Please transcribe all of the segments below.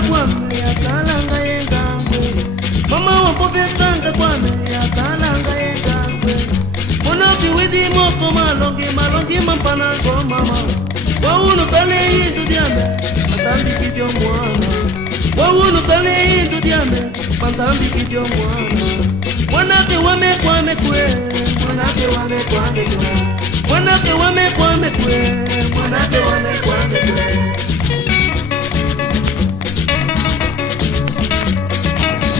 tanga kwame yakalanga yengangwe mama wapote tanga kwame yakalanga yengangwe monoki widi moko malongi mampana kwa mama wauno tale indu diame matambi kidio mwana wauno tale indu diame matambi kidio mwana mwanake wame kwame kwe mwanake wame kwame kwe mwanake wame kwame kwe mwanake wame kwame kwe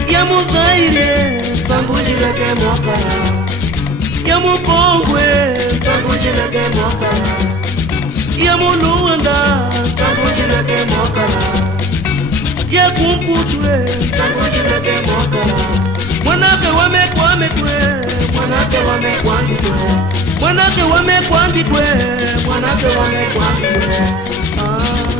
ya muzaire sangujile ke mokara ya mupongwe sangujile ke mokara ya muluanda sangujile ke mokara ya kumputwe sangujile ke mokara mwanake wame kwame kwe mwanake wame kwame kwe mwanake wame kwame kwe mwanake wame kwame kwe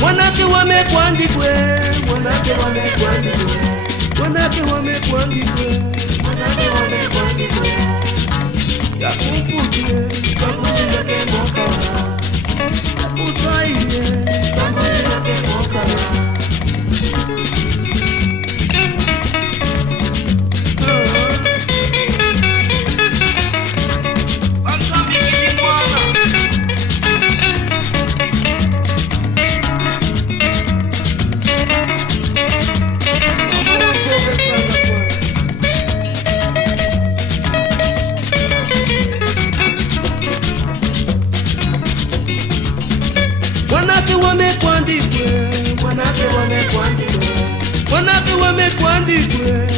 mwanake wame kwandikwe mwanake wame kwandikwe mwanake wame kwandikwe mwanake wame kwandikwe ya kumputwe sangujile ke mokara utwaile sangujile ke mokara mwanake wame kwandikwe mwanake wame kwandikwe